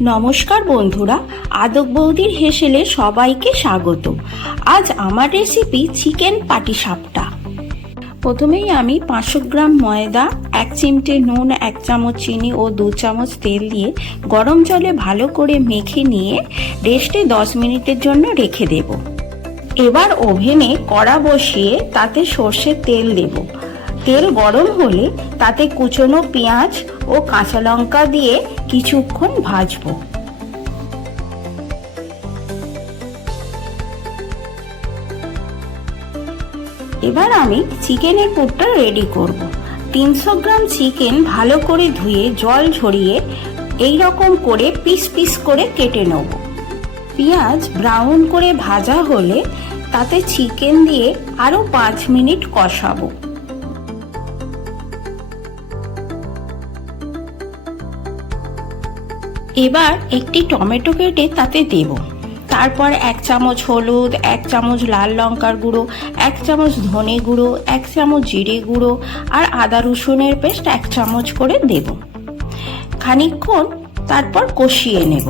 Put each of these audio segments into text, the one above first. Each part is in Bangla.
নমস্কার বন্ধুরা, আদক বৌদির হেসেলে সবাইকে স্বাগত। আজ আমার রেসিপি চিকেন পাটিসাপটা। প্রথমেই আমি 500 গ্রাম ময়দা, 1 চিমটে নুন, 1 চামচ চিনি ও 2 চামচ তেল দিয়ে গরম জলে ভালো করে মেখে নিয়ে রেস্টে 10 মিনিটের জন্য রেখে দেব। এবার ওভেনে কড়া বসিয়ে তাতে সর্ষের তেল দেব। তেল গরম হলে তাতে কুচনো পেঁয়াজ ও কাঁচা লঙ্কা দিয়ে কিছুক্ষণ ভাজবো। এবার আমি চিকেনের পুরটা রেডি করব। 300 গ্রাম চিকেন ভালো করে ধুয়ে জল ঝরিয়ে এই রকম করে পিস পিস করে কেটে নেব। পেঁয়াজ ব্রাউন করে ভাজা হলে তাতে চিকেন দিয়ে আরো 5 মিনিট কষাবো। এবার একটি টমেটো কেটে তাতে দেব। তারপর 1 চামচ হলুদ, 1 চামচ লাল লঙ্কার গুঁড়ো, 1 চামচ ধনে গুঁড়ো, 1 চামচ জিরে গুঁড়ো আর আদা রসুনের পেস্ট 1 চামচ করে দেব। খানিকক্ষণ তারপর কষিয়ে নেব।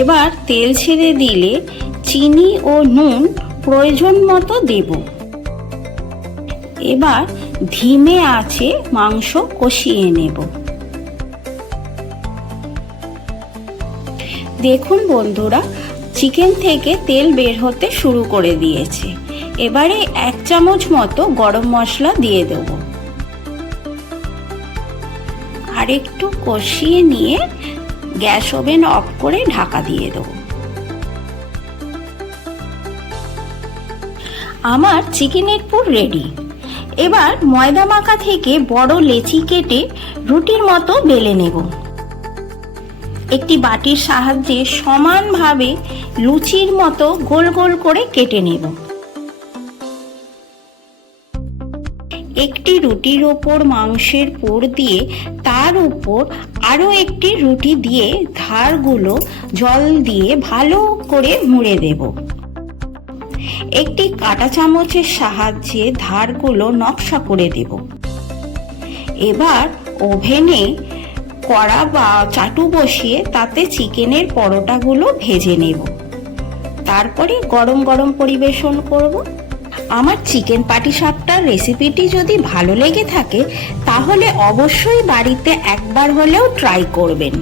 এবার তেল ছেড়ে দিলে চিনি ও নুন প্রয়োজন মতো দেব। এবার ধিমে আঁচে মাংস কষিয়ে নেব। দেখুন বন্ধুরা, চিকেন থেকে তেল বের হতে শুরু করে দিয়েছে। এবারে 1 চামচ মতো গরম মশলা দিয়ে দেব। আর একটু কষিয়ে নিয়ে গ্যাস ওভেন অফ করে ঢাকা দিয়ে দেব। আমার চিকেনের পুর রেডি। এবার ময়দা মাখা থেকে বড় লেচি কেটে রুটির মতো বেলে নেব। একটি বাটির সাহায্যে সমানভাবে লুচির মতো গোল গোল করে কেটে নেব। একটি রুটির ওপর মাংসের পুর দিয়ে তার উপর আরো একটি রুটি দিয়ে ধারগুলো জল দিয়ে ভালো করে মুড়ে দেব। একটি কাঁটা চামচের সাহায্যে ধারগুলো নকশা করে দেব। এবার ওভেনে কড়া বা চাটু বসিয়ে তাতে চিকেনের পরোটাগুলো ভেজে নেব। তারপরে গরম গরম পরিবেশন করব। আমার চিকেন পাটিসাপটার রেসিপিটি যদি ভালো লেগে থাকে তাহলে অবশ্যই বাড়িতে একবার হলেও ট্রাই করবেন।